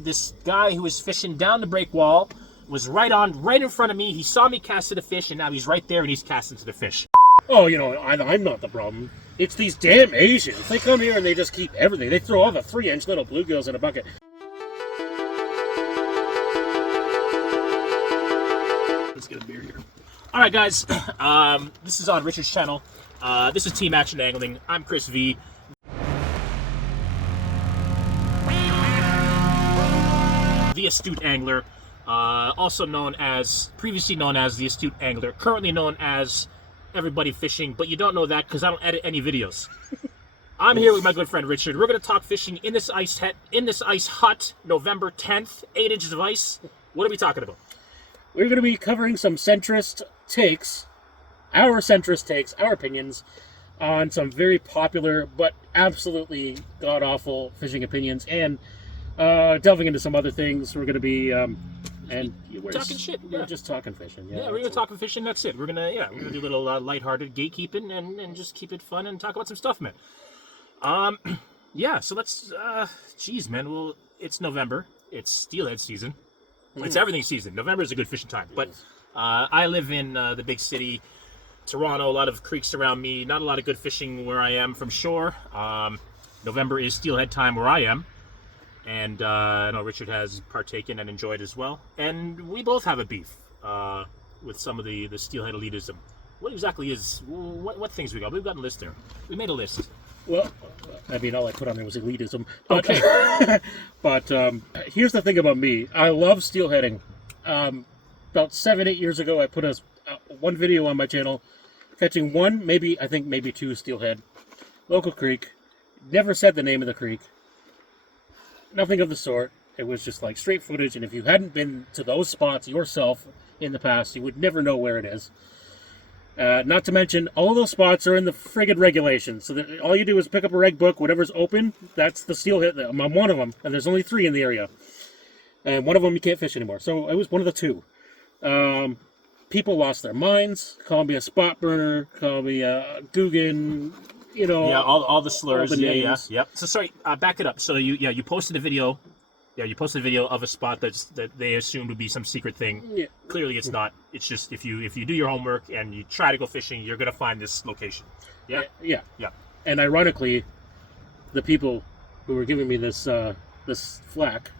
fishing. This guy who was fishing down the break wall was right in front of me. He saw me cast at a fish, and now he's right there and he's casting to the fish. Oh, you know, I'm not the problem. It's these damn Asians. They come here and they just keep everything. They throw all the 3-inch little bluegills in a bucket. Let's get a beer here. All right, guys. This is on Richard's channel. This is Team Action Angling. I'm Chris V. The Astute Angler, previously known as The Astute Angler, currently known as Everybody Fishing, but you don't know that because I don't edit any videos. I'm here with my good friend Richard. We're going to talk fishing in this ice hut, November 10th, 8 inches of ice. What are we talking about? We're going to be covering some Centrist takes, our opinions on some very popular but absolutely god-awful fishing opinions, and delving into some other things. We're going to be we're talking shit. We're just talking fishing. Yeah, we're going to talk fishing. That's it. We're going to do a little lighthearted gatekeeping and just keep it fun and talk about some stuff, man. So let's. Geez, man. Well, it's November. It's steelhead season. It's everything season. November is a good fishing time. But I live in the big city, Toronto. A lot of creeks around me. Not a lot of good fishing where I am from shore. November is steelhead time where I am. And I know Richard has partaken and enjoyed as well. And we both have a beef with some of the steelhead elitism. What exactly is, what things we got? We've got a list there. We made a list. Well, I mean, all I put on there was elitism. But, okay. But here's the thing about me. I love steelheading. About 7-8 years ago, I put one video on my channel catching maybe two steelhead. Local creek. Never said the name of the creek. Nothing of the sort. It was just like straight footage, and if you hadn't been to those spots yourself in the past, you would never know where it is. Not to mention, all of those spots are in the friggin' regulations. So that all you do is pick up a reg book, whatever's open, that's the steelhead. I'm one of them, and there's only 3 in the area. And one of them you can't fish anymore. So it was one of the 2. People lost their minds, call me a spot burner, call me a Guggen, you know. Yeah, all the slurs. All the names. Yep. So sorry, back it up. So you posted a video. Yeah, you posted a video of a spot that they assumed would be some secret thing. Yeah. Clearly, it's not. It's just if you do your homework and you try to go fishing, you're gonna find this location. Yeah. Yeah. Yeah. And ironically, the people who were giving me this flack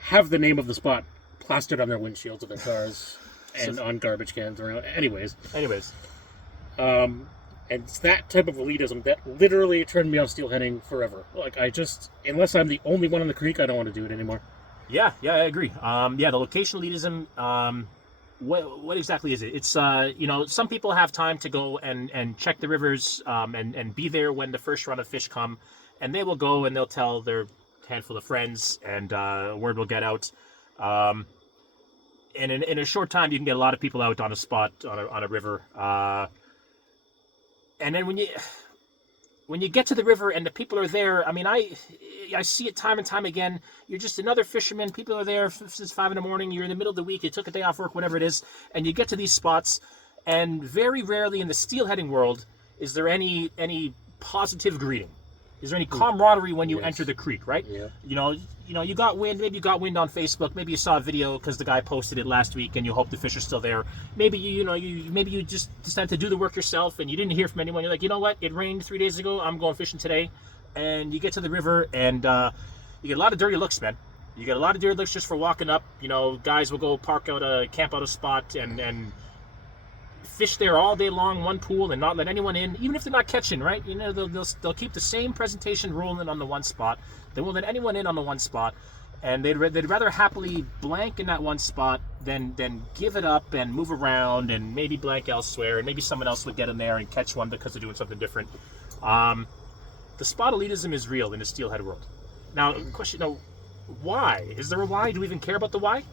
have the name of the spot plastered on their windshields of their cars and on garbage cans around. Anyways. And it's that type of elitism that literally turned me off steelheading forever. Like, unless I'm the only one on the creek, I don't want to do it anymore. Yeah, I agree. The location elitism, what exactly is it? It's, some people have time to go and check the rivers and be there when the first run of fish come, and they will go and they'll tell their handful of friends, and word will get out. And in a short time, you can get a lot of people out on a spot, on a river. And then when you get to the river and the people are there, I mean, I see it time and time again. You're just another fisherman. People are there since 5 a.m. You're in the middle of the week. You took a day off work, whatever it is, and you get to these spots. And very rarely in the steelheading world is there any positive greeting. Is there any camaraderie when you enter the creek, right? Yeah. You got wind. Maybe you got wind on Facebook. Maybe you saw a video because the guy posted it last week, and you hope the fish are still there. Maybe you just decided to do the work yourself, and you didn't hear from anyone. You're like, you know what? It rained 3 days ago. I'm going fishing today, and you get to the river, and you get a lot of dirty looks, man. You get a lot of dirty looks just for walking up. Guys will go camp out a spot, and fish there all day long, one pool, and not let anyone in, even if they're not catching, right? They'll keep the same presentation rolling on the one spot. They won't let anyone in on the one spot, and they'd rather happily blank in that one spot than give it up and move around and maybe blank elsewhere, and maybe someone else would get in there and catch one because they're doing something different. The spot elitism is real in the steelhead world. Now, question, why? Is there a why? Do we even care about the why?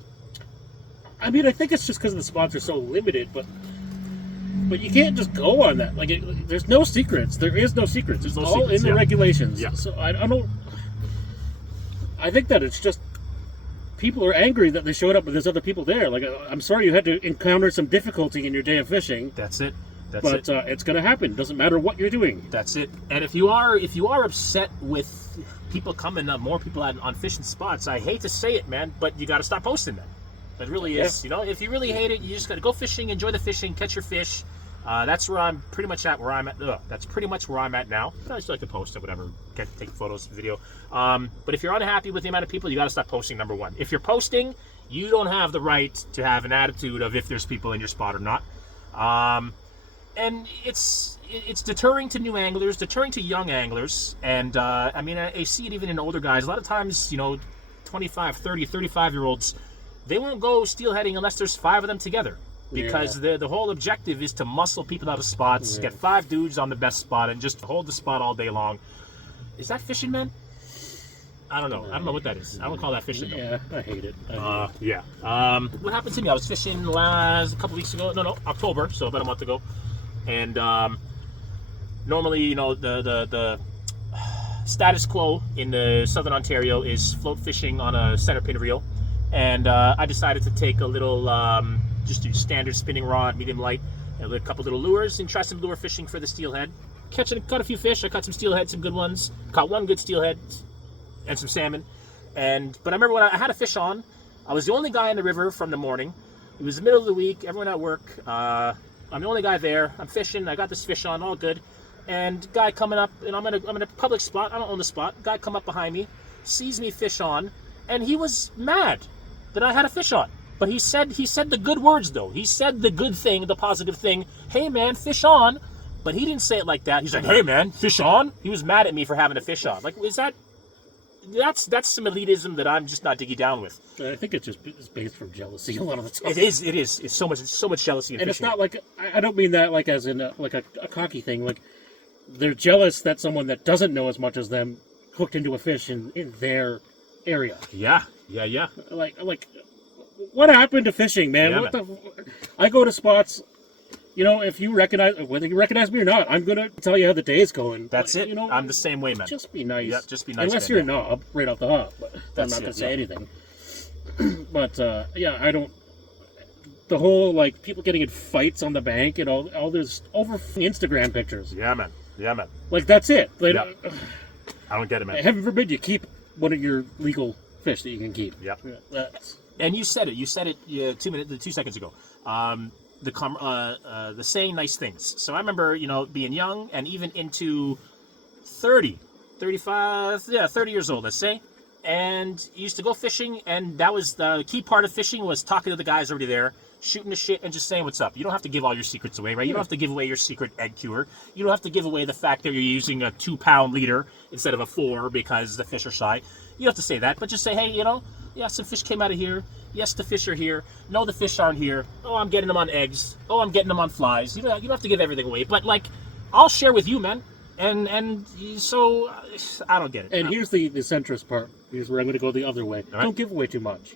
I mean, I think it's just because the spots are so limited, but you can't just go on that. Like, there's no secrets. There is no secrets. It's all in the regulations. Yeah. So I think that it's just people are angry that they showed up, but there's other people there. Like, I'm sorry you had to encounter some difficulty in your day of fishing. That's it. But it's going to happen. Doesn't matter what you're doing. That's it. And if you are upset with people coming, more people on fishing spots, I hate to say it, man, but you got to stop posting them. It really is. You know, if you really hate it, you just got to go fishing, enjoy the fishing, catch your fish. That's where I'm pretty much at. That's pretty much where I'm at now. I just like to post it, whatever, take photos, video. But if you're unhappy with the amount of people, you got to stop posting. Number one, if you're posting, you don't have the right to have an attitude of if there's people in your spot or not. And it's deterring to new anglers, deterring to young anglers, and I mean, I see it even in older guys. A lot of times, you know, 25, 30, 35-year-olds, they won't go steelheading unless there's 5 of them together, because the whole objective is to muscle people out of spots, get 5 dudes on the best spot, and just hold the spot all day long. Is that fishing, man? I don't know. I don't know what that is. I don't call that fishing, though. Yeah, I hate it. Yeah. What happened to me? I was fishing a couple weeks ago. No, October, so about a month ago. And normally, you know, the status quo in the Southern Ontario is float fishing on a center pin reel. And I decided to take a little, just a standard spinning rod, medium light, and a couple little lures, and try some lure fishing for the steelhead. Caught a few fish. I caught some steelhead, some good ones. Caught one good steelhead and some salmon. But I remember when I had a fish on, I was the only guy in the river from the morning. It was the middle of the week, everyone at work. I'm the only guy there. I'm fishing. I got this fish on, all good. And guy coming up, and I'm in a public spot. I don't own the spot. Guy come up behind me, sees me fish on, and he was mad that I had a fish on. But he said the good words, though. He said the good thing, the positive thing. Hey man, fish on. But he didn't say it like that. He's like, hey man, fish on. He was mad at me for having a fish on. Like, that's some elitism that I'm just not digging down with. I think it's based from jealousy a lot of the time. It is. It's so much jealousy in and fishing. It's not like, I don't mean that like as in a cocky thing. Like, they're jealous that someone that doesn't know as much as them hooked into a fish in their area. Yeah. Like what happened to fishing, man? Yeah, I go to spots. You know, if you recognize, whether you recognize me or not, I'm gonna tell you how the day is going. That's it. You know, I'm the same way, man. Just be nice. Yeah, just be nice. Unless you're a knob right off the hop. But I'm not gonna say anything. But yeah, I don't. The whole like people getting in fights on the bank and all this over Instagram pictures. Yeah, man. Like that's it. Like, I don't get it, man. Heaven forbid you keep one of your legal fish that you can keep. Yep. Yeah, and you said it 2 seconds ago. The saying nice things. So I remember, you know, being young and even into 30, 35, 30 years old, let's say. And used to go fishing, and that was the key part of fishing, was talking to the guys already there, shooting the shit and just saying what's up. You don't have to give all your secrets away, right? You don't have to give away your secret egg cure. You don't have to give away the fact that you're using a 2-pound leader instead of a 4 because the fish are shy. You don't have to say that, but just say, hey, you know, yeah, some fish came out of here. Yes, the fish are here. No, the fish aren't here. Oh, I'm getting them on eggs. Oh, I'm getting them on flies. You don't have to give everything away, but like, I'll share with you, man. And so I don't get it. And here's the centrist part. Here's where I'm going to go the other way. Right. Don't give away too much.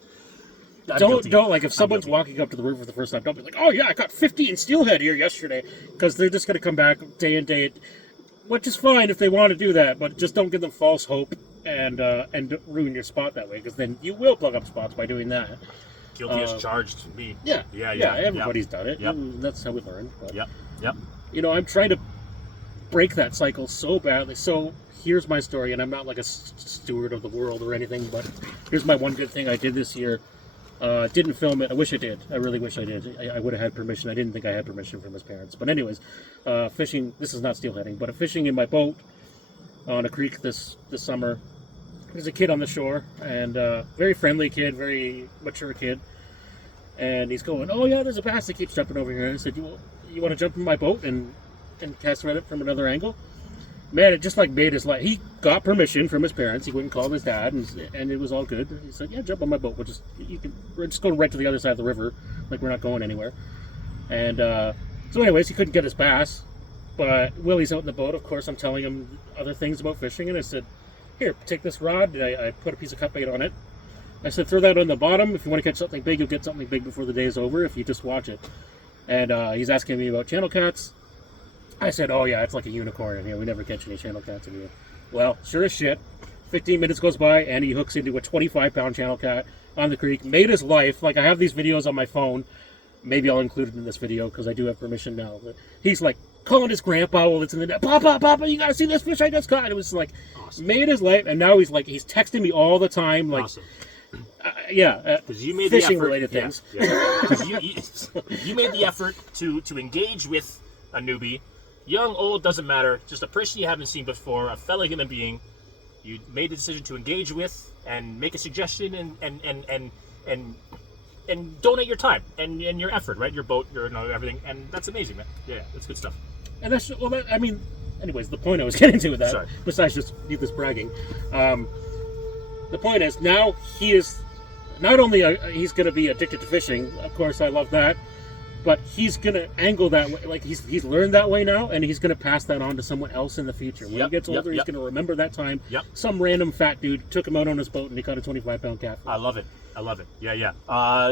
Don't like if someone's walking up to the river for the first time, don't be like, oh yeah, I caught 15 steelhead here yesterday, because they're just going to come back day in day, which is fine if they want to do that, but just don't give them false hope and ruin your spot that way, because then you will plug up spots by doing that. Guilty as charged, me. Yeah. Everybody's done it. Yep. That's how we learn. But, Yep. You know, I'm trying to break that cycle so badly. So here's my story, and I'm not like a steward of the world or anything, but here's my one good thing I did this year. Didn't film it. I wish I did. I really wish I did. I would have had permission. I didn't think I had permission from his parents. But anyways, fishing. This is not steelheading, but fishing in my boat on a creek this summer. There's a kid on the shore, and very friendly kid, very mature kid. And he's going, oh yeah, there's a bass that keeps jumping over here. And I said, you want to jump in my boat and cast at it from another angle? Man, it just like made his life. He got permission from his parents. He went and called his dad, and it was all good. He said, "Yeah, jump on my boat. We're just going right to the other side of the river. Like we're not going anywhere." And so, anyways, he couldn't get his bass, but Willie's out in the boat. Of course, I'm telling him other things about fishing, and I said, "Here, take this rod." And I put a piece of cut bait on it. I said, "Throw that on the bottom. If you want to catch something big, you'll get something big before the day is over. If you just watch it." And he's asking me about channel cats. I said, oh yeah, it's like a unicorn in here. We never catch any channel cats in here. Well, sure as shit, 15 minutes goes by and he hooks into a 25-pound channel cat on the creek. Made his life. Like, I have these videos on my phone. maybe I'll include it in this video because I do have permission now. But he's like calling his grandpa while it's in the net. Papa, you gotta see this fish I just caught. And it was like made his life, and now he's texting me all the time, like. Awesome. Because you made fishing the effort, related things. Yeah. 'Cause you made the effort to engage with a newbie, young, old, doesn't matter, just a person you haven't seen before, a fellow human being. You made the decision to engage with and make a suggestion and donate your time and your effort, right? Your boat, your everything, and that's amazing, man. Yeah, that's good stuff. And that's anyways, the point I was getting to with that, Sorry. besides just needless bragging, the point is now he is not only he's going to be addicted to fishing. Of course, I love that, but he's going to angle that way. Like he's learned that way now, and he's going to pass that on to someone else in the future. When he gets older, he's going to remember that time. Some random fat dude took him out on his boat, and he caught a 25-pound catfish. I love it. Yeah.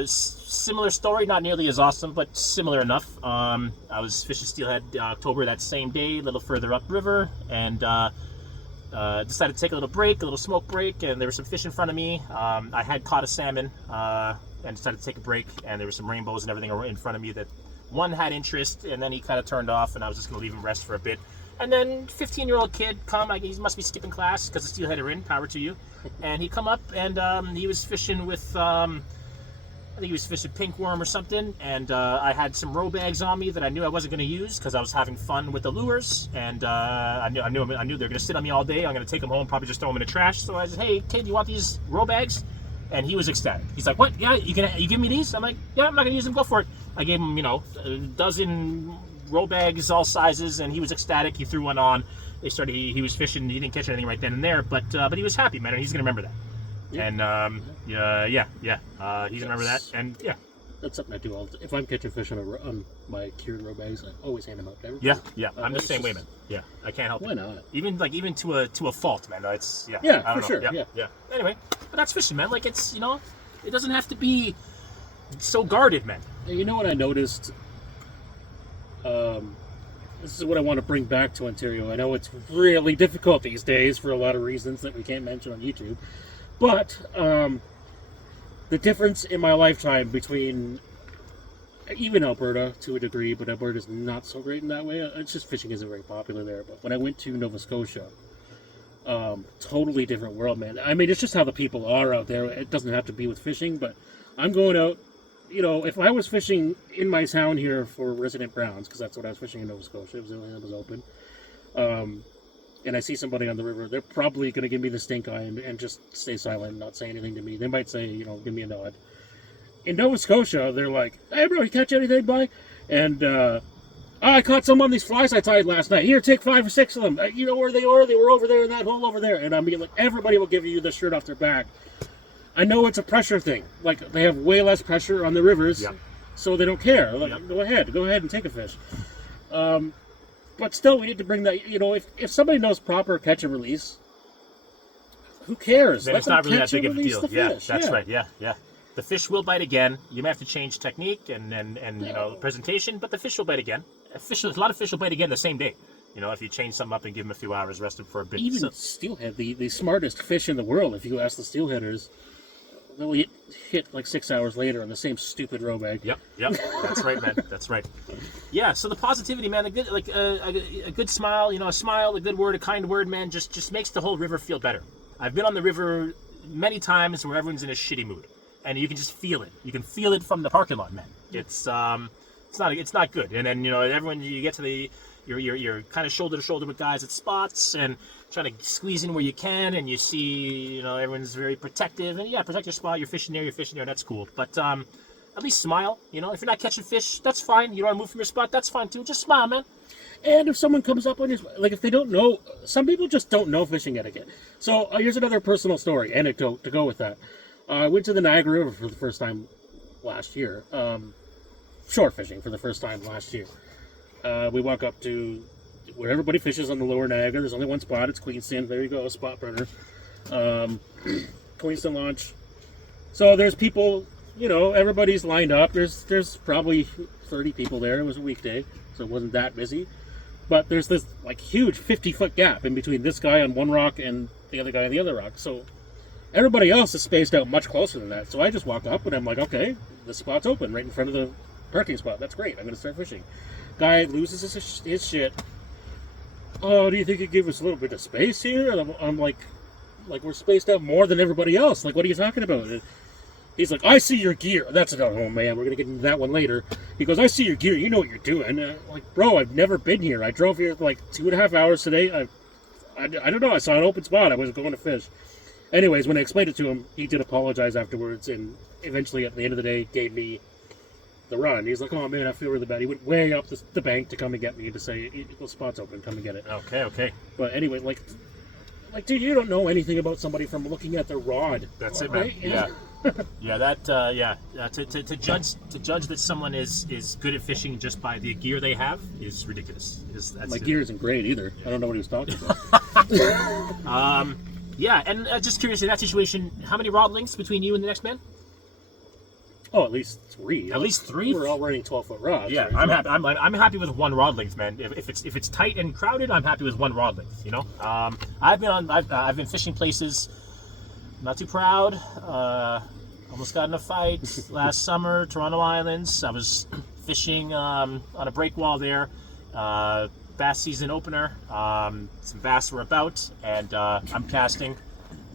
Similar story, not nearly as awesome, but similar enough. I was fishing steelhead October that same day, a little further upriver, and decided to take a little smoke break, and there was some fish in front of me. I had caught a salmon and decided to take a break, and there were some rainbows and everything in front of me that one had interest, and then he kind of turned off, and I was just going to leave him rest for a bit. And then 15-year-old kid he must be skipping class because the steelhead are in, power to you. And he come up, and he was fishing with, I think he was fishing pink worm or something, and I had some roe bags on me that I knew I wasn't going to use because I was having fun with the lures, and I knew they were going to sit on me all day. I'm going to take them home, probably just throw them in the trash. So I said, hey, kid, you want these roe bags? And he was ecstatic. He's like, what? Yeah, you give me these? I'm like, yeah, I'm not going to use them. Go for it. I gave him, a dozen roe bags, all sizes, and he was ecstatic. He threw one on. He was fishing. He didn't catch anything right then and there, but he was happy, man, and he's going to remember that. Yeah. And he's gonna remember that, and yeah, that's something I do all the time. If I'm catching fish on my cured roe bags, I always hand them out to everybody. Yeah, I'm the same way, man. Yeah, I can't help it. Why not? Even to a fault, man. It's for know. Sure. Yeah. Anyway, but that's fishing, man. Like it's it doesn't have to be so guarded, man. You know what I noticed? This is what I want to bring back to Ontario. I know it's really difficult these days for a lot of reasons that we can't mention on YouTube. But the difference in my lifetime between even Alberta to a degree, but Alberta's not so great in that way. It's just fishing isn't very popular there. But when I went to Nova Scotia, totally different world, man. I mean, it's just how the people are out there. It doesn't have to be with fishing, but I'm going out. If I was fishing in my town here for resident browns, because that's what I was fishing in Nova Scotia, it was the only one that was open. And I see somebody on the river, they're probably going to give me the stink eye and just stay silent and not say anything to me. They might say, give me a nod. In Nova Scotia, they're like, hey, bro, you catch anything, boy? And, I caught some on these flies I tied last night. Here, take 5 or 6 of them. You know where they are? They were over there in that hole over there. And I mean, like, everybody will give you the shirt off their back. I know it's a pressure thing. Like, they have way less pressure on the rivers, so they don't care. Like, go ahead and take a fish. But still, we need to bring that, if somebody knows proper catch and release, who cares? Then it's not really that big of a deal. Yeah, Fish. That's right. Yeah. The fish will bite again. You may have to change technique and presentation, but the fish will bite again. A lot of fish will bite again the same day. If you change something up and give them a few hours, rest them for a bit. Even steelhead, the smartest fish in the world, if you ask the steelheaders, they'll hit like 6 hours later on the same stupid roe bag. Yep. That's right, man. That's right. Yeah. So the positivity, man. A good smile. A smile, a good word, a kind word, man. Just makes the whole river feel better. I've been on the river many times where everyone's in a shitty mood, and you can just feel it. You can feel it from the parking lot, man. It's not good. And then everyone, you get to you're kind of shoulder to shoulder with guys at spots and trying to squeeze in where you can, and you see everyone's very protective, and protect your spot. You're fishing there, that's cool. But at least smile. If you're not catching fish, that's fine. You don't want to move from your spot, that's fine too. Just smile, man. And if someone comes up on you, like if they don't know, some people just don't know fishing etiquette. So here's another personal story, anecdote to go with that. I went to the Niagara River for the first time last year. Short fishing for the first time last year. We walk up to where everybody fishes on the lower Niagara. There's only one spot. It's Queenston. There you go, spot burner. Queenston launch. So there's people, everybody's lined up. There's probably 30 people there. It was a weekday, so it wasn't that busy. But there's this huge 50-foot gap in between this guy on one rock and the other guy on the other rock. So everybody else is spaced out much closer than that. So I just walk up and I'm like, okay, this spot's open right in front of parking spot. That's great. I'm going to start fishing. Guy loses his shit. Oh, do you think you'd give us a little bit of space here? And I'm like we're spaced out more than everybody else. Like, what are you talking about? And he's like, I see your gear. That's it. Oh, man, we're going to get into that one later. He goes, I see your gear. You know what you're doing. Like, bro, I've never been here. I drove here for like 2.5 hours today. I don't know. I saw an open spot. I was going to fish. Anyways, when I explained it to him, he did apologize afterwards, and eventually, at the end of the day, gave me the run. He's like, oh, man, I feel really bad. He went way up the bank to come and get me to say, the spot's open, come and get it. Okay. But anyway, like, dude, you don't know anything about somebody from looking at their rod. That's it, right? man. Yeah. To judge that someone is good at fishing just by the gear they have is ridiculous. My gear isn't great either. I don't know what he was talking about. Yeah, and just curious, in that situation, how many rod lengths between you and the next man? Oh, at least 3. At least 3? We're all running 12-foot rods. Yeah, right? I'm happy with 1 rod length, man. If it's tight and crowded, I'm happy with 1 rod length. You know, I've been fishing places. Not too proud. Almost got in a fight last summer, Toronto Islands. I was fishing on a breakwall there. Bass season opener. Some bass were about, and I'm casting.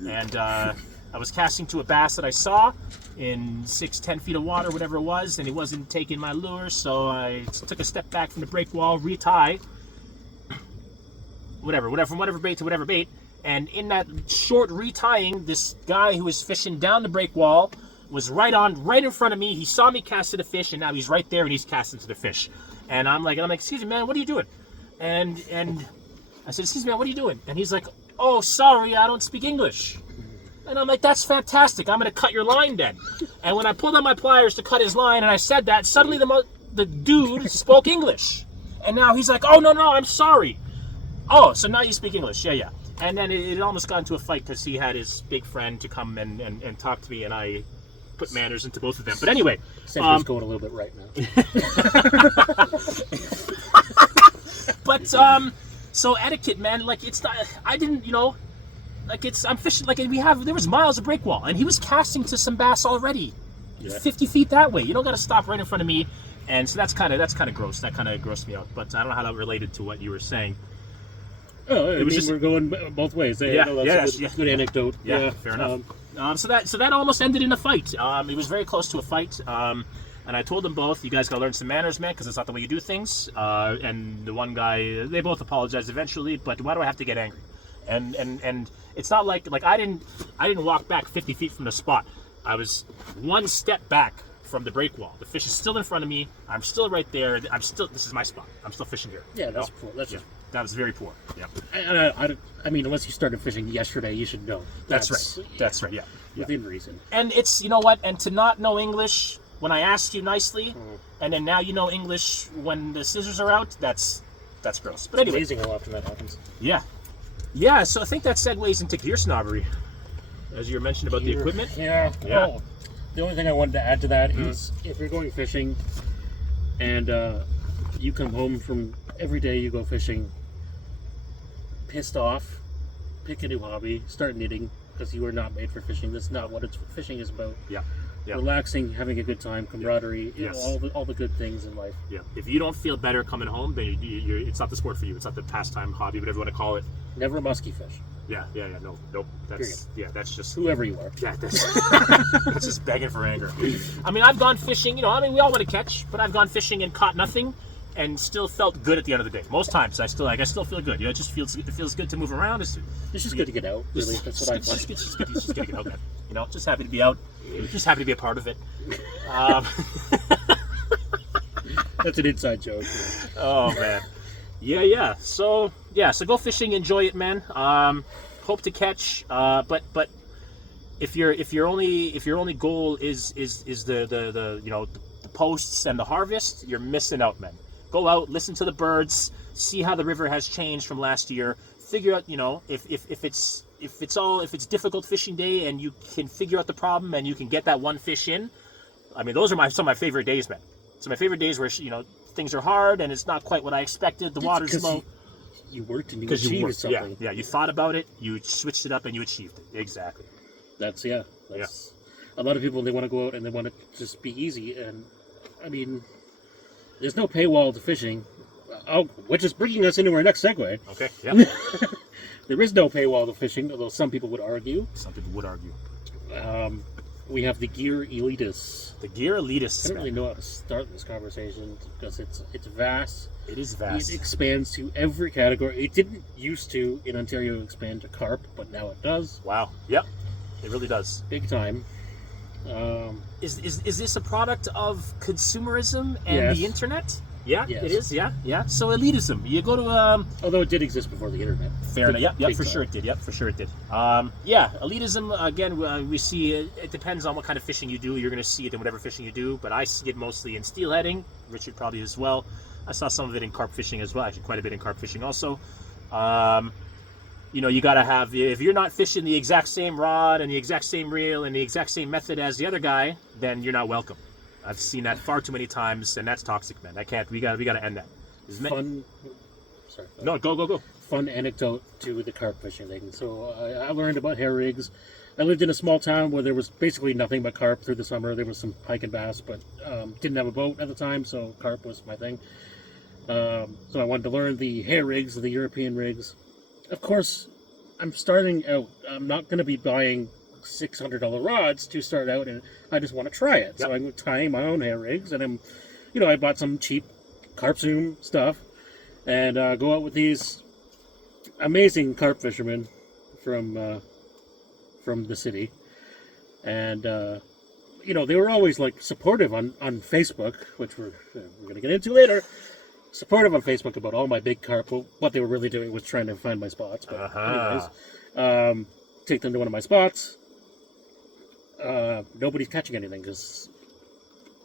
And I was casting to a bass that I saw in 10 feet of water, whatever it was, and he wasn't taking my lure, so I took a step back from the breakwall, retie, from whatever bait to whatever bait. And in that short retying, this guy who was fishing down the breakwall was right in front of me. He saw me cast to the fish, and now he's right there and he's casting to the fish. And I'm like, excuse me, man, what are you doing? And I said, excuse me, man, what are you doing? And he's like, oh, sorry, I don't speak English. And I'm like, that's fantastic. I'm going to cut your line then. And when I pulled out my pliers to cut his line, and I said that, suddenly the dude spoke English. And now he's like, oh, no, I'm sorry. Oh, so now you speak English. Yeah. And then it almost got into a fight because he had his big friend to come and talk to me, and I put manners into both of them. But anyway. Centrist going a little bit right now. But, so etiquette, man, like, it's not, I didn't, I'm fishing, like, there was miles of breakwall, and he was casting to some bass already. Yeah. 50 feet that way. You don't got to stop right in front of me. And so that's kind of gross. That kind of grossed me out. But I don't know how that related to what you were saying. Oh, we're going both ways. That's a good anecdote. Yeah, fair enough. So that almost ended in a fight. It was very close to a fight. And I told them both, you guys got to learn some manners, man, because it's not the way you do things. And the one guy, they both apologized eventually, but why do I have to get angry? And it's not like I didn't walk back 50 feet from the spot. I was 1 step back from the break wall. The fish is still in front of me. I'm still right there. This is my spot. I'm still fishing here. Yeah, that's poor. That was very poor. Yeah. I mean, unless you started fishing yesterday, you should know. That's right. Yeah. Within reason. And it's, you know what? And to not know English when I asked you nicely, and then now you know English when the scissors are out, that's gross. But anyway. It's amazing how often that happens. Yeah. Yeah, so I think that segues into gear snobbery, as you were mentioning about the equipment. Yeah. Oh, the only thing I wanted to add to that is if you're going fishing and you come home from every day you go fishing pissed off, pick a new hobby, start knitting, because you are not made for fishing. That's not what fishing is about. Yeah. Relaxing, having a good time, camaraderie, all the good things in life. Yeah. If you don't feel better coming home, then it's not the sport for you. It's not the pastime, hobby, whatever you want to call it. Never musky fish. Yeah. Nope. That's just whoever you are. Yeah, that's just begging for anger. I mean, I've gone fishing. We all want to catch, but I've gone fishing and caught nothing, and still felt good at the end of the day. Most times, I still feel good. It just feels good to move around. It's just good to get out. Really, that's what I find. It's just good to get out, man. Just happy to be out. Just happy to be a part of it. That's an inside joke. Oh man. Yeah. So go fishing, enjoy it, man. Hope to catch. But if your only goal is the posts and the harvest, you're missing out, man. Go out, listen to the birds, see how the river has changed from last year. Figure out, if it's difficult fishing day and you can figure out the problem and you can get that one fish in. I mean, those are some of my favorite days, man. Some of my favorite days where things are hard and it's not quite what I expected. The water's low. You worked and you achieved something. Yeah. You thought about it, you switched it up, and you achieved it. Exactly. That's a lot of people, they want to go out and they want it to just be easy, and I mean, there's no paywall to fishing, which is bringing us into our next segue. Okay. Yep. There is no paywall to fishing, although some people would argue. Some people would argue. We have the gear elitists. The gear elitists. I don't really know how to start this conversation because it's vast. It is vast. It expands to every category. It didn't used to in Ontario expand to carp, but now it does. Wow. Yep. It really does. Big time. Is this a product of consumerism and Yes. the internet? Yeah, Yes. it is. Yeah. So elitism. You go to Although it did exist before the internet. fair enough. Yep, Big for time. sure it did. Yep, for sure it did. Yeah, elitism. Again, we see it depends on what kind of fishing you do. You're going to see it in whatever fishing you do, but I see it mostly in steelheading. Richard probably as well. I saw some of it in carp fishing as well. Actually, quite a bit in carp fishing also. You got to have, if you're not fishing the exact same rod and the exact same reel and the exact same method as the other guy, then you're not welcome. I've seen that far too many times, and that's toxic, man. I can't. We got to end that. Fun. Sorry. No, go. Fun anecdote to the carp fishing thing. So I learned about hair rigs. I lived in a small town where there was basically nothing but carp through the summer. There was some pike and bass, but didn't have a boat at the time, so carp was my thing. So I wanted to learn the hair rigs, the European rigs. Of course, I'm starting out. I'm not going to be buying $600 rods to start out, and I just want to try it. Yep. So I'm tying my own hair rigs, and I bought some cheap carp zoom stuff, and go out with these amazing carp fishermen from the city, and they were always like supportive on Facebook, which we're going to get into later. Supportive on Facebook about all my big carp. Well, what they were really doing was trying to find my spots. But anyways, take them to one of my spots. Nobody's catching anything because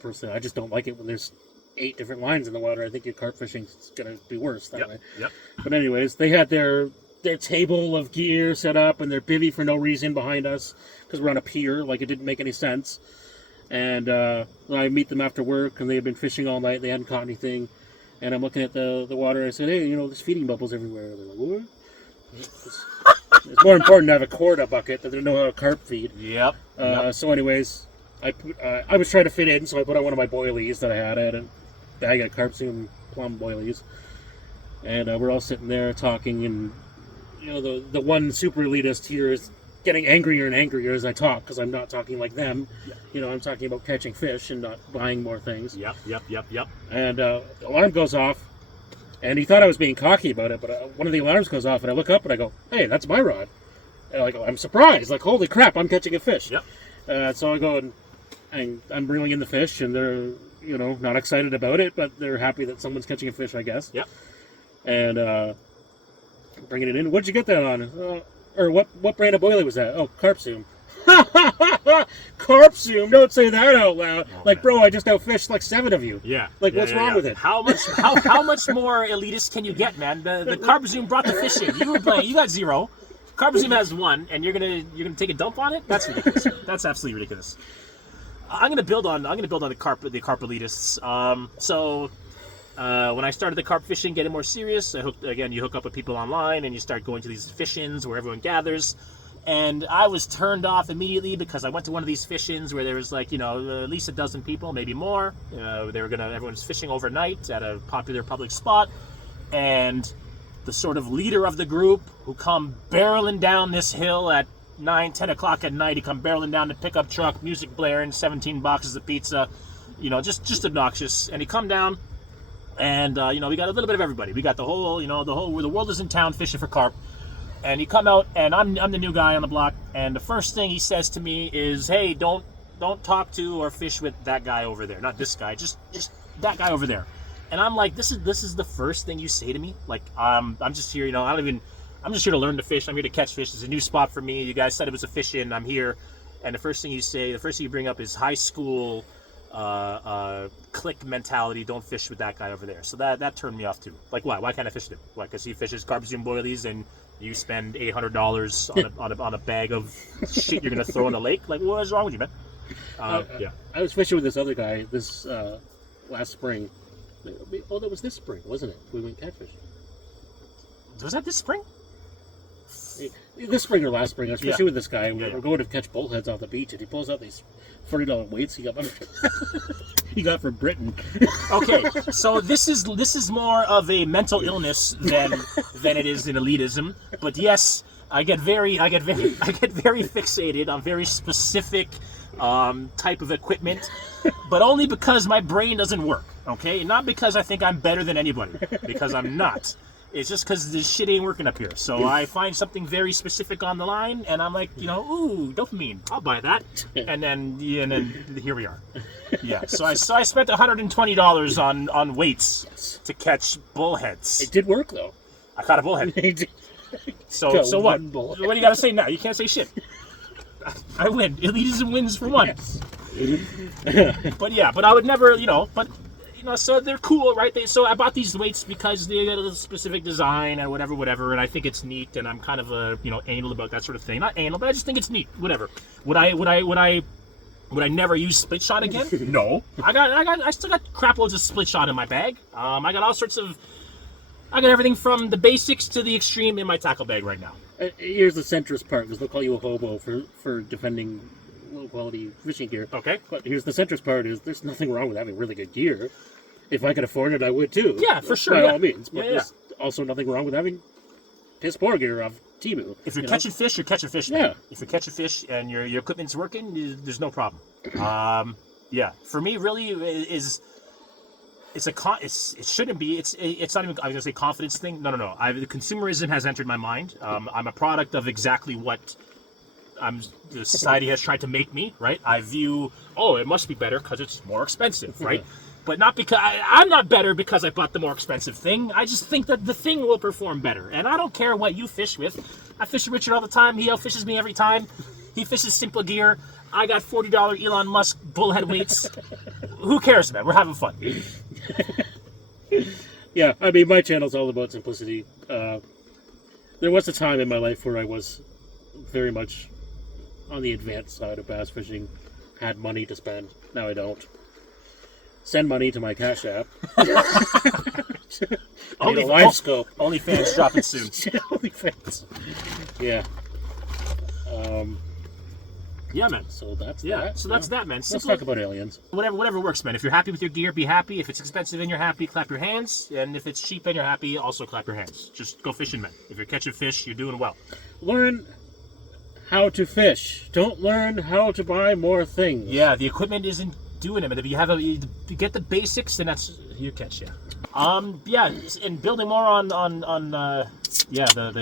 personally, I just don't like it when there's 8 different lines in the water. I think your carp fishing's going to be worse that way. Yep. But anyways, they had their table of gear set up and their bivvy for no reason behind us because we're on a pier. Like, it didn't make any sense. And I meet them after work, and they had been fishing all night. They hadn't caught anything. And I'm looking at the water. I said, hey, there's feeding bubbles everywhere. They're like, what? It's more important to have a quota bucket that they know how to carp feed. Yep. So anyways, I was trying to fit in, so I put on one of my boilies that I had. I had a bag of carp zoom plum boilies. And we're all sitting there talking, and the one super elitist here is getting angrier and angrier as I talk, because I'm not talking like them. Yeah. I'm talking about catching fish and not buying more things. Yep. And the alarm goes off, and he thought I was being cocky about it, but one of the alarms goes off, and I look up and I go, hey, that's my rod. And I'm surprised, like, holy crap, I'm catching a fish. Yep. So I go and I'm reeling in the fish, and they're, not excited about it, but they're happy that someone's catching a fish, I guess. Yep. And bringing it in. What'd you get that on? Or what brand of boilie was that? Oh, Carp Zoom. Carp Zoom? Don't say that out loud. Oh, like, man. Bro, I just outfished like 7 of you. Yeah. Like, what's wrong with it? How much more elitist can you get, man? The Carp Zoom brought the fish in. You were playing. You got 0. Carp Zoom has 1, and you're gonna take a dump on it? That's ridiculous. That's absolutely ridiculous. I'm gonna build on the carp elitists. When I started the carp fishing, getting more serious, you hook up with people online and you start going to these fish-ins where everyone gathers. And I was turned off immediately because I went to one of these fish-ins where there was at least a dozen people, maybe more. Everyone's fishing overnight at a popular public spot. And the sort of leader of the group who come barreling down this hill at 9, 10 o'clock at night, he come barreling down the pickup truck, music blaring, 17 boxes of pizza, just obnoxious. And he come down. And, we got a little bit of everybody. We got the whole, where the world is in town fishing for carp. And he come out, and I'm the new guy on the block. And the first thing he says to me is, hey, don't talk to or fish with that guy over there. Not this guy, just that guy over there. And I'm like, this is the first thing you say to me? Like, I'm just here, I'm just here to learn to fish. I'm here to catch fish. It's a new spot for me. You guys said it was a fish in. I'm here. And the first thing you bring up is high school click mentality. Don't fish with that guy over there. So that turned me off too. Like, why can't I fish with him? Why? Because he fishes carp zoom boilies and you spend $800 on a bag of shit you're gonna throw in the lake. Like, what is wrong with you, man? Yeah. I was fishing with this other guy this last spring. Oh, that was this spring, wasn't it? We went catfishing. Was that this spring? This spring or last spring, I was fishing with this guy, and Yeah. we're going to catch bullheads off the beach, and he pulls out these $40 weights he got from Britain. Okay, so this is more of a mental illness than it is an elitism. But yes, I get very fixated on very specific type of equipment, but only because my brain doesn't work. Okay, not because I think I'm better than anybody, because I'm not. It's just because this shit ain't working up here. So I find something very specific on the line, and I'm like, ooh, dopamine, I'll buy that. And then here we are. Yeah. So I spent $120 on weights to catch bullheads. It did work, though. I caught a bullhead. So Got what? one bullhead. What do you got to say now? You can't say shit. I win. Elitism wins for once. But yeah, but I would never, so they're cool, right? So I bought these weights because they got a specific design and whatever, and I think it's neat, and I'm kind of anal about that sort of thing. Not anal, but I just think it's neat. Whatever. Would I never use split shot again? No. I still got crap loads of split shot in my bag. I got all sorts of. I got everything from the basics to the extreme in my tackle bag right now. Here's the centrist part, because they'll call you a hobo for defending low-quality fishing gear. Okay. But here's the centrist part, is there's nothing wrong with having really good gear. If I could afford it, I would too. Yeah, for sure. By Yeah. all means. But Yeah. there's also nothing wrong with having piss poor gear off Temu. If you're catching fish, you're catching fish. Man. Yeah. If you're catching fish and your equipment's working, there's no problem. Yeah. For me, really, it shouldn't be. It's not even. I was gonna say confidence thing. No. The consumerism has entered my mind. I'm a product of exactly what the society has tried to make me. Right. I view. Oh, it must be better because it's more expensive. Right. But not because I'm not better because I bought the more expensive thing. I just think that the thing will perform better, and I don't care what you fish with. I fish with Richard all the time. He outfishes me every time. He fishes simple gear. I got $40 Elon Musk bullhead weights. Who cares, man? We're having fun. Yeah, I mean, my channel's all about simplicity. There was a time in my life where I was very much on the advanced side of bass fishing, had money to spend. Now I don't. Send money to my Cash App. Only a live scope. OnlyFans dropping soon. OnlyFans. Yeah. Yeah, man. So that's Yeah. that. So that's that, man. Let's Simple, talk about aliens. whatever works, man. If you're happy with your gear, be happy. If it's expensive and you're happy, clap your hands. And if it's cheap and you're happy, also clap your hands. Just go fishing, man. If you're catching fish, you're doing well. Learn how to fish. Don't learn how to buy more things. Yeah, the equipment isn't doing it, but if you get the basics, then that's you catch. Yeah. And building more on the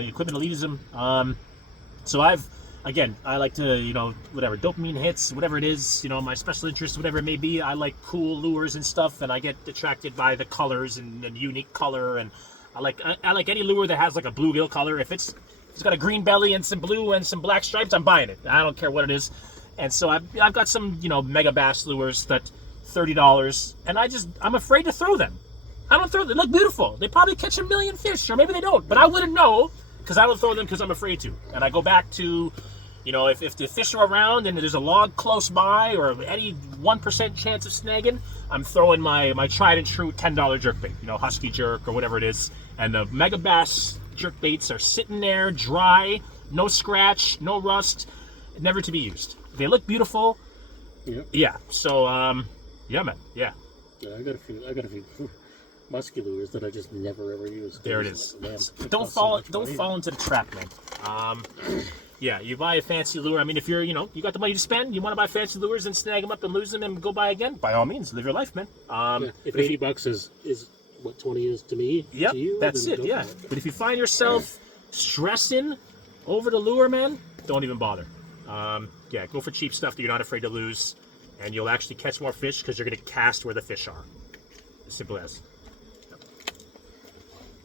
equipment elitism. So I like to, whatever, dopamine hits, whatever it is, my special interest, whatever it may be. I like cool lures and stuff, and I get attracted by the colors and the unique color. And I like any lure that has like a bluegill color. If it's got a green belly and some blue and some black stripes, I'm buying it. I don't care what it is. And so I've got some, mega bass lures that $30, and I'm afraid to throw them. I don't throw them. They look beautiful. They probably catch a million fish, or maybe they don't, but I wouldn't know because I don't throw them because I'm afraid to. And I go back to, if the fish are around and there's a log close by or any 1% chance of snagging, I'm throwing my tried and true $10 jerkbait, Husky jerk or whatever it is. And the mega bass jerkbaits are sitting there dry, no scratch, no rust, never to be used. They look beautiful. Yep. Yeah. So, yeah, man. Yeah. Yeah, I got a few musky lures that I just never ever use. There it is. Like, Don't fall into the trap, man. Yeah, you buy a fancy lure. I mean, if you're, you got the money to spend, you want to buy fancy lures and snag them up and lose them and go buy again, by all means, live your life, man. If $80 is what 20 is to me, yep, to you, that's it, yeah. But if you find yourself stressing over the lure, man, don't even bother. Yeah, go for cheap stuff that you're not afraid to lose, and you'll actually catch more fish because you're going to cast where the fish are. As simple as.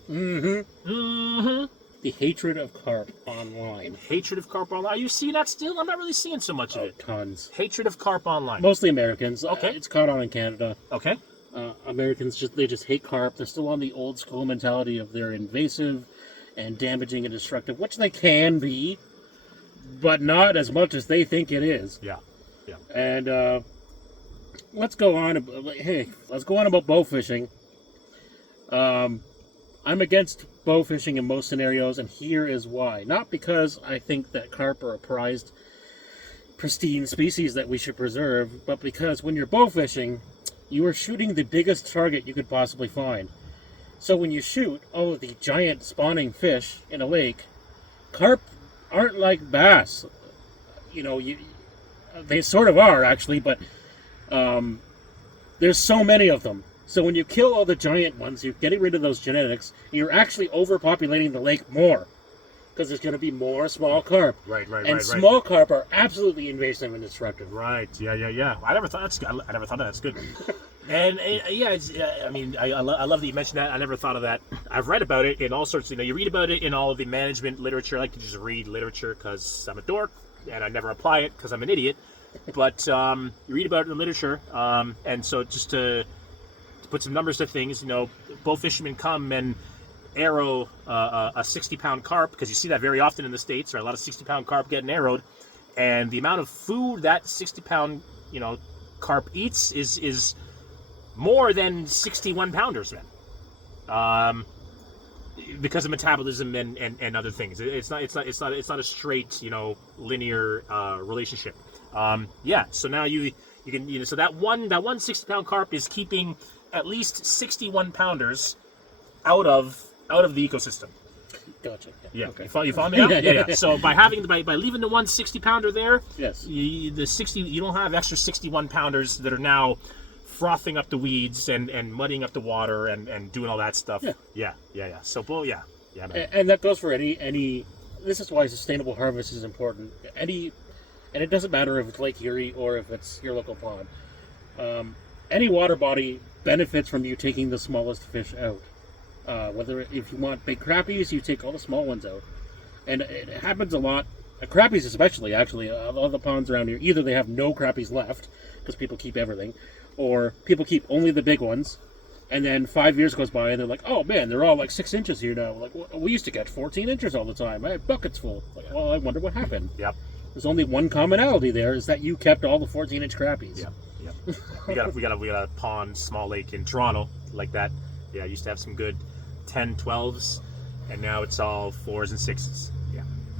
The hatred of carp online. Hatred of carp online. Are you seeing that still? I'm not really seeing so much of it. Tons. Hatred of carp online. Mostly Americans. Okay. It's caught on in Canada. Okay. Americans just hate carp. They're still on the old school mentality of they're invasive and damaging and destructive, which they can be, but not as much as they think it is. Yeah. Yeah. And let's go on about bow fishing. I'm against bow fishing in most scenarios, and here is why. Not because I think that carp are a prized, pristine species that we should preserve, but because when you're bow fishing, you are shooting the biggest target you could possibly find. So when you shoot all of the giant spawning fish in a lake, carp aren't like bass. They sort of are, actually, but there's so many of them. So when you kill all the giant ones, you're getting rid of those genetics, and you're actually overpopulating the lake more, because there's going to be more small carp. Right. And small carp are absolutely invasive and destructive. Right. Yeah. I never thought of that. That's good. And I love that you mentioned that. I never thought of that. I've read about it in all sorts. You read about it in all of the management literature. I like to just read literature because I'm a dork, and I never apply it because I'm an idiot. But you read about it in the literature, and so just to put some numbers to things, bow fishermen come and arrow a 60-pound carp, because you see that very often in the States, or a lot of 60-pound carp getting arrowed, and the amount of food that 60-pound carp eats is more than 61-pounders, man. Because of metabolism and other things. It's not a straight linear relationship. So now you can so that one 60-pound carp is keeping at least 61-pounders out of the ecosystem. Gotcha. Yeah. Okay. You follow me now? Yeah. So by leaving the 160-pounder there, yes, you don't have extra 61-pounders that are now frothing up the weeds and muddying up the water and doing all that stuff. Yeah. So man. And that goes for any. This is why sustainable harvest is important. And it doesn't matter if it's Lake Erie or if it's your local pond. Any water body benefits from you taking the smallest fish out. If you want big crappies, you take all the small ones out. And it happens a lot. Crappies especially, actually. All the ponds around here, either they have no crappies left, because people keep everything, or people keep only the big ones, and then 5 years goes by and they're like, oh man, they're all like 6 inches here now. Like, we used to catch 14 inches all the time. I had buckets full. Like, well, I wonder what happened. Yep. There's only one commonality there, is that you kept all the 14-inch crappies. Yep. we got a pond, small lake in Toronto like that. Yeah, I used to have some good 10, 12s, and now it's all 4s and 6s.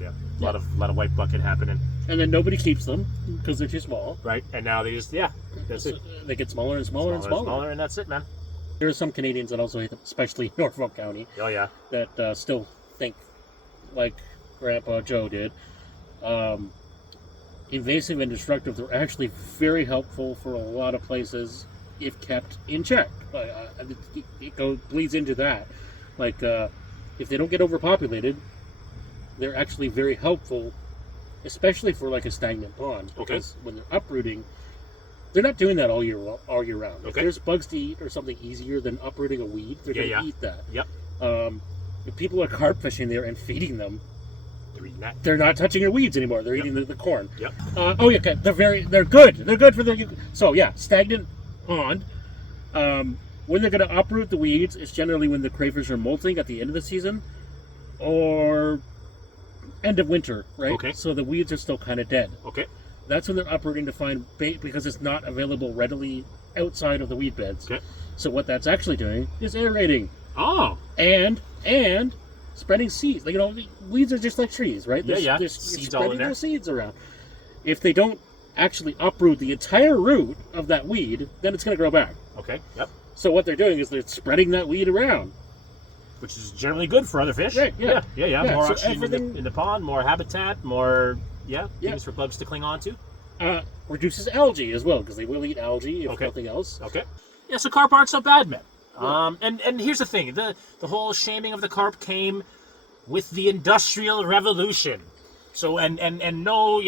Yeah. A lot of white bucket happening. And then nobody keeps them because they're too small. Right. And now they just that's it. They get smaller and smaller and smaller. And that's it, man. There are some Canadians that also hate them, especially Norfolk County. Oh yeah. That still think like Grandpa Joe did. Invasive and destructive, they're actually very helpful for a lot of places if kept in check. It bleeds into that. Like, if they don't get overpopulated, they're actually very helpful, especially for like a stagnant pond. Because when they're uprooting, they're not doing that all year round. Okay. If there's bugs to eat or something easier than uprooting a weed, they're going to eat that. Yep. If people are carp fishing there and feeding them, they're eating that. They're not touching your weeds anymore. They're eating the corn. Yep. Okay. They're good. They're good for the. So yeah, stagnant pond. When they're going to uproot the weeds, it's generally when the crayfish are molting at the end of the season, or end of winter, right? Okay. So the weeds are still kind of dead. Okay. That's when they're uprooting to find bait, because it's not available readily outside of the weed beds. Okay. So what that's actually doing is aerating. Oh. And spreading seeds. Like, weeds are just like trees, right? There's seeds all in there. Their seeds around. If they don't actually uproot the entire root of that weed, then it's going to grow back. Okay. Yep. So what they're doing is they're spreading that weed around, which is generally good for other fish. Right, yeah. More So oxygen in the pond, more habitat, more things for bugs to cling on to. Reduces algae as well, because they will eat algae if nothing else. Okay. Yeah, so carp aren't so bad, man. And here's the thing: the whole shaming of the carp came with the Industrial Revolution. So and no,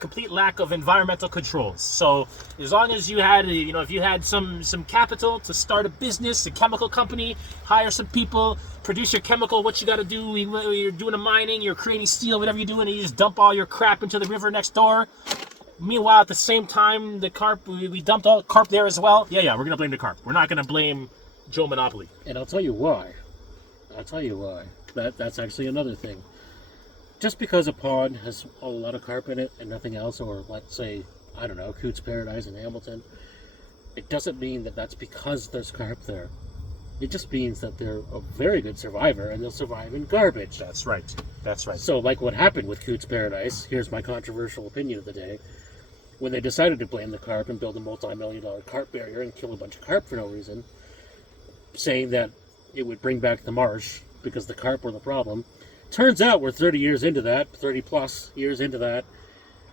complete lack of environmental controls. So as long as you had, if you had some capital to start a business, a chemical company, hire some people, produce your chemical, what you got to do, you're doing a mining, you're creating steel, whatever you're doing, and you just dump all your crap into the river next door. Meanwhile, at the same time, the carp, we dumped all carp there as well. Yeah, we're gonna blame the carp. We're not gonna blame Joe Monopoly. And I'll tell you why. That's actually another thing. Just because a pond has a lot of carp in it and nothing else, or let's say, I don't know, Coots Paradise in Hamilton, it doesn't mean that that's because there's carp there. It just means that they're a very good survivor, and they'll survive in garbage. That's right. That's right. So, like what happened with Coots Paradise, here's my controversial opinion of the day. When they decided to blame the carp and build a multi-million-dollar carp barrier and kill a bunch of carp for no reason, saying that it would bring back the marsh because the carp were the problem. Turns out we're 30 years into that, 30-plus years into that.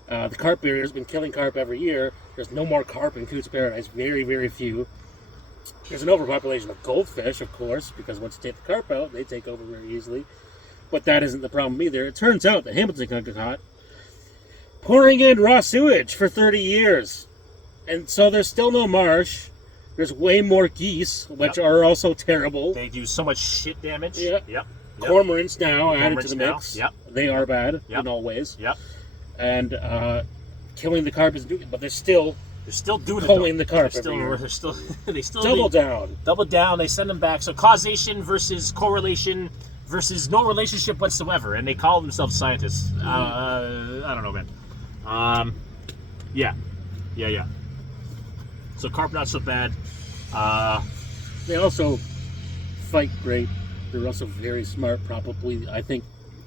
The carp barrier's been killing carp every year. There's no more carp in Coots Paradise, very, very few. There's an overpopulation of goldfish, of course, because once you take the carp out, they take over very easily. But that isn't the problem either. It turns out that Hamilton got caught pouring in raw sewage for 30 years. And so there's still no marsh. There's way more geese, which are also terrible. They do so much shit damage. Yep. Cormorants now added to the mix. Yep. They are bad in all ways. Yep. And killing the carp is doing it, but they're still doing it. Pulling the carp They're still double down. Double down. They send them back. So causation versus correlation versus no relationship whatsoever, and they call themselves scientists. I don't know, man. Yeah. So carp not so bad. They also fight great. They're also very smart. Probably, I think,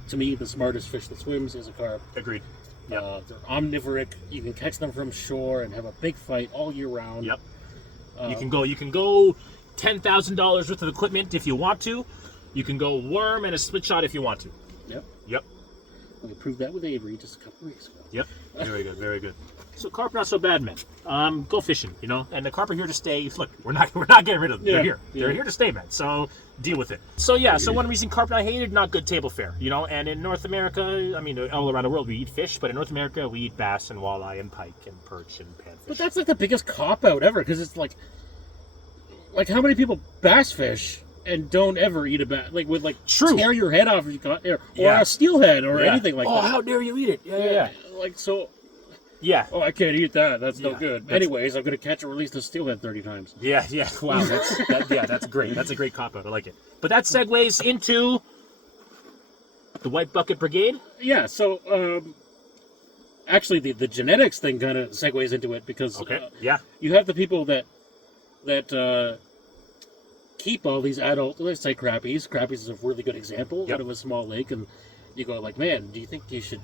to me, the smartest fish that swims is a carp. Agreed. They're omnivoric. You can catch them from shore and have a big fight all year round. Yep. You can go $10,000 worth of equipment if you want to. You can go worm and a split shot if you want to. Yep. We proved that with Avery just a couple weeks ago. Yep. Very good. So carp not so bad, man. Go fishing, and the carp are here to stay. Look, we're not getting rid of them. Yeah. They're here. They're here to stay, man. So deal with it. So one reason carp not hated, not good table fare, And in North America, I mean, all around the world we eat fish, but in North America we eat bass and walleye and pike and perch and panfish. But that's like the biggest cop out ever, because it's like how many people bass fish and don't ever eat a bass, True. Tear your head off if you caught there, or a steelhead or anything like that. Oh, how dare you eat it? Yeah. Yeah. Oh, I can't eat that. That's no good. That's... Anyways, I'm going to catch or release the steelhead 30 times. Yeah. Wow. That's great. That's a great cop-out. I like it. But that segues into the White Bucket Brigade. Yeah, so actually the genetics thing kind of segues into it because you have the people that keep all these adult, let's say crappies. Crappies is a really good example out of a small lake, and you go like, man, do you think you should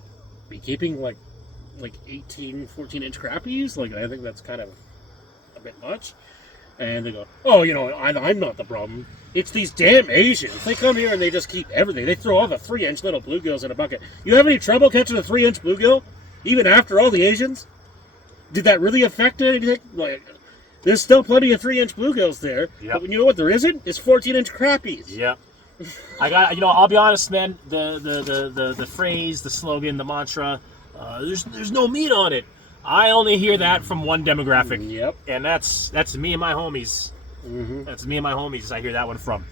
be keeping like 18, 14-inch crappies? I think that's kind of a bit much. And they go, oh, I'm not the problem. It's these damn Asians. They come here and they just keep everything. They throw all the 3-inch little bluegills in a bucket. You have any trouble catching a 3-inch bluegill? Even after all the Asians? Did that really affect anything? There's still plenty of 3-inch bluegills there. Yep. But you know what there isn't? It's 14-inch crappies. Yep. I got, I'll be honest, man. The phrase, the slogan, the mantra, there's no meat on it. I only hear that from one demographic. Yep. And that's me and my homies. Mm-hmm. That's me and my homies. I hear that one from.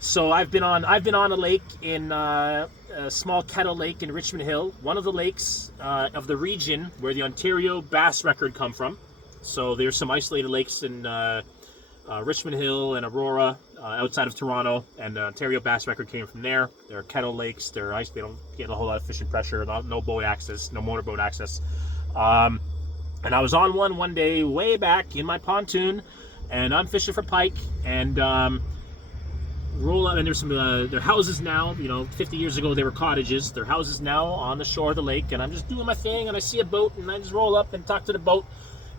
So I've been on a lake in a small kettle lake in Richmond Hill, one of the lakes of the region where the Ontario bass record come from. So there's some isolated lakes in Richmond Hill and Aurora outside of Toronto, and the Ontario bass record came from there. They're kettle lakes. They're ice. They don't get a whole lot of fishing pressure. No boat access. No motorboat access. And I was on one day way back in my pontoon, and I'm fishing for pike, and roll out, and there's some their houses now. 50 years ago they were cottages. Their houses now on the shore of the lake, and I'm just doing my thing, and I see a boat, and I just roll up and talk to the boat,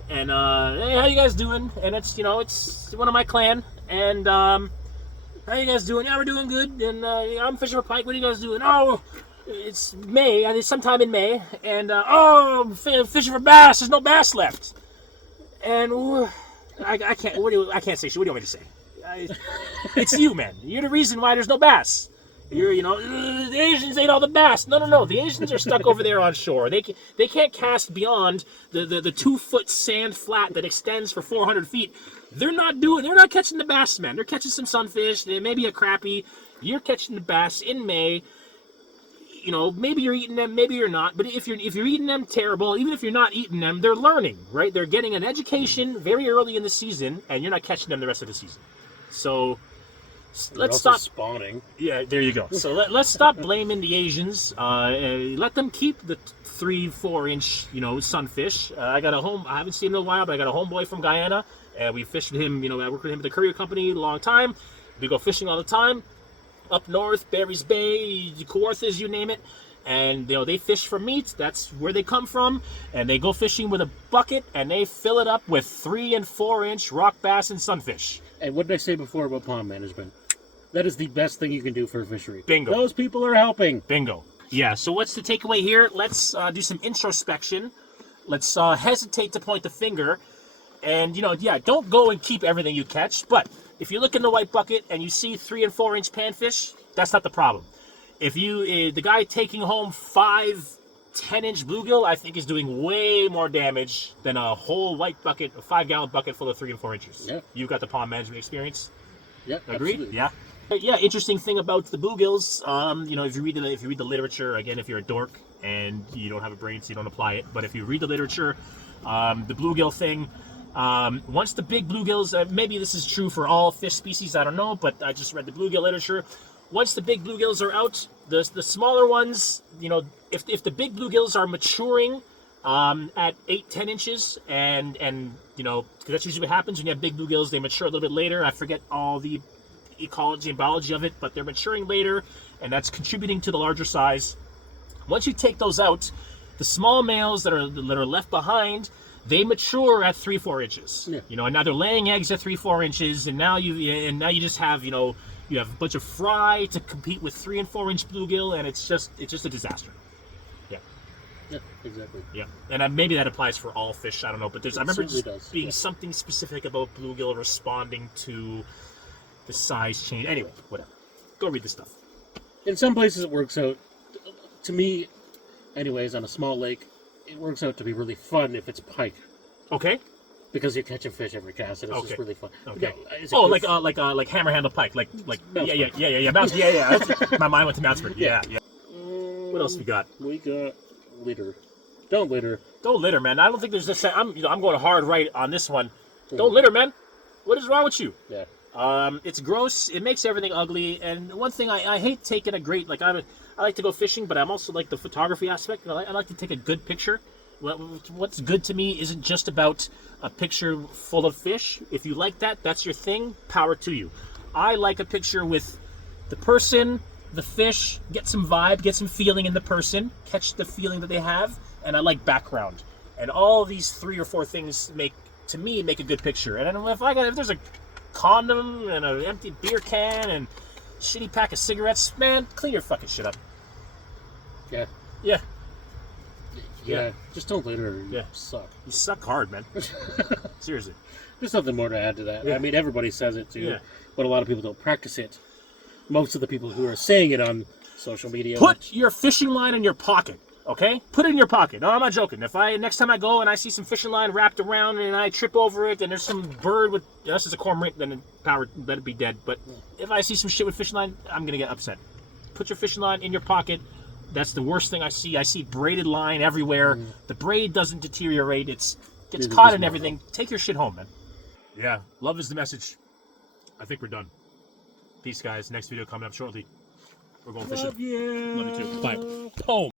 and hey, how you guys doing? And it's it's one of my clan, and how you guys doing? Yeah, we're doing good, and I'm fishing for pike. What are you guys doing? Oh, it's May. It's sometime in May, and fishing for bass. There's no bass left, and I can't. I can't say shit. What do you want me to say? It's you, man. You're the reason why there's no bass. The Asians ate all the bass. No. The Asians are stuck over there on shore. They can't cast beyond the 2-foot sand flat that extends for 400 feet. They're not catching the bass, man. They're catching some sunfish, maybe a crappie. You're catching the bass in May. Maybe you're eating them, maybe you're not. But if you're eating them, terrible. Even if you're not eating them, they're learning, right? They're getting an education very early in the season, and you're not catching them the rest of the season. So let's stop spawning. Yeah, there you go. So let's stop blaming the Asians. Let them keep the 3-4 inch sunfish. I haven't seen him in a while, but I got a homeboy from Guyana. and we fished with him. You know, I worked with him at the courier company a long time. We go fishing all the time, up north, Barry's Bay, Kawarthas, you name it. And you know, they fish for meat. That's where they come from. And they go fishing with a bucket, and they fill it up with 3 and 4 inch rock bass and sunfish. And what did I say before about pond management? That is the best thing you can do for a fishery. Bingo. Those people are helping. Bingo. Yeah, so what's the takeaway here? Let's do some introspection. Let's hesitate to point the finger. And, you know, yeah, don't go and keep everything you catch. But if you look in the white bucket and you see 3 and 4 inch panfish, that's not the problem. If you, the guy taking home 5 10-inch bluegill, I think is doing way more damage than a whole white bucket, a 5-gallon bucket full of 3 and 4 inches. Yeah. You've got the pond management experience. Yeah, Agreed? absolutely. Yeah. Yeah, interesting thing about the bluegills, you know, if you read the literature, again, if you're a dork and you don't have a brain, so you don't apply it, but if you read the literature, the bluegill thing, once the big bluegills, maybe this is true for all fish species, I don't know, but I just read the bluegill literature. Once the big bluegills are out, the smaller ones, you know, if the big bluegills are maturing at 8-10 inches, and you know, because that's usually what happens when you have big bluegills, they mature a little bit later. I forget all the ecology and biology of it, but they're maturing later, and that's contributing to the larger size. Once you take those out, the small males that are left behind, they mature at 3-4 inches. Yeah. You know, and now they're laying eggs at 3-4 inches, and now you just have, you know, you have a bunch of fry to compete with 3 and 4 inch bluegill, and it's just a disaster. Yeah. Yeah, exactly. Yeah, and maybe that applies for all fish. I don't know, but I remember just being yeah. something specific about bluegill responding to the size change. Anyway, whatever. Go read the stuff. In some places it works out. To me, anyways, on a small lake, it works out to be really fun if it's pike. Okay. Because you're catching fish every cast, and it's just really fun. Okay. No, like hammer handle pike, like yeah. Mouse, yeah. My mind went to Mounsford. Yeah. What else we got? We got litter. Don't litter. Don't litter, man. I don't think there's this. I'm going hard right on this one. Don't litter, man. What is wrong with you? Yeah. It's gross. It makes everything ugly. And one thing I hate taking a great, like I like to go fishing, but I'm also like the photography aspect. I like to take a good picture. What's good to me isn't just about a picture full of fish. If you like that, that's your thing. Power to you. I like a picture with the person, the fish, get some vibe, get some feeling in the person, catch the feeling that they have, and I like background. And all these 3 or 4 things make a good picture. And if there's a condom and an empty beer can and a shitty pack of cigarettes, man, clean your fucking shit up. Yeah. Yeah. Yeah. Just don't litter. You Yeah. suck. You suck hard, man. Seriously. There's nothing more to add to that. Yeah. I mean, everybody says it too, Yeah. but a lot of people don't practice it. Most of the people who are saying it on social media. Put your fishing line in your pocket, okay? Put it in your pocket. No, I'm not joking. Next time I go and I see some fishing line wrapped around and I trip over it and there's some bird with, unless it's a cormorant, then let it be dead. But if I see some shit with fishing line, I'm gonna get upset. Put your fishing line in your pocket. That's the worst thing I see. I see braided line everywhere. The braid doesn't deteriorate. It gets caught in everything. Take your shit home, man. Yeah, love is the message. I think we're done. Peace, guys. Next video coming up shortly. We're going fishing. Love you. Love you too. Bye. Home.